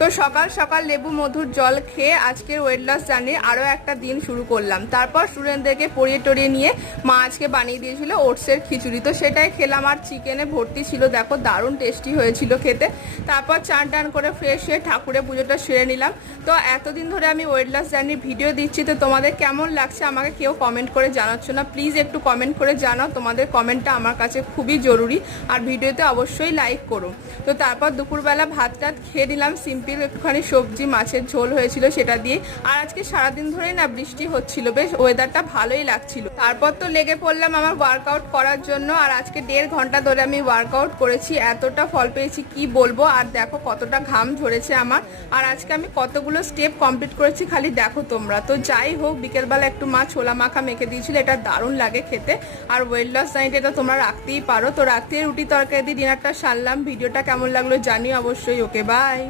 তো সকাল সকাল লেবু মধুর জল খেয়ে আজকের ওয়েট লস জার্নির আরও একটা দিন শুরু করলাম। তারপর স্টুডেন্টদেরকে পড়িয়ে টরিয়ে নিয়ে মা আজকে বানিয়ে দিয়েছিল ওটসের খিচুড়ি, তো সেটাই খেলাম। আর চিকেনে ভর্তি ছিল, দেখো দারুণ টেস্টি হয়েছিল খেতে। তারপর চান টান করে ফ্রেশ হয়ে ঠাকুরের পুজোটা সেরে নিলাম। তো এতদিন ধরে আমি ওয়েট লস জার্নির ভিডিও দিচ্ছি, তো তোমাদের কেমন লাগছে আমাকে কেউ কমেন্ট করে জানাচ্ছ না। প্লিজ একটু কমেন্ট করে জানাও, তোমাদের কমেন্টটা আমার কাছে খুবই জরুরি। আর ভিডিওতে অবশ্যই লাইক করো। তো তারপর দুপুরবেলা ভাত টাত খেয়ে নিলাম, সিম্পল একটুখানি সবজি মাছের ঝোল হয়েছিল সেটা দিয়ে। আর আজকে সারাদিন ধরেই না বৃষ্টি হচ্ছিল, বেশ ওয়েদারটা ভালোই লাগছিল। তারপর তো লেগে পড়লাম আমার ওয়ার্কআউট করার জন্য। আর আজকে 1.5 ঘন্টা ধরে আমি ওয়ার্কআউট করেছি, এতটা ফল পেয়েছি কি বলবো। আর দেখো কতটা ঘাম ঝরেছে আমার। আর আজকে আমি কতগুলো স্টেপ কমপ্লিট করেছি খালি দেখো তোমরা। তো যাই হোক, বিকেলবেলা একটু মা ছোলা মাখা মেখে দিয়েছিল, এটা দারুণ লাগে খেতে। আর ওয়েট লস নাইট এটা তোমরা রাখতেই পারো। তো রাত্রে রুটি তরকারি দিয়ে ডিনারটা সারলাম। ভিডিওটা কেমন লাগলো জানিও অবশ্যই। Okay bye.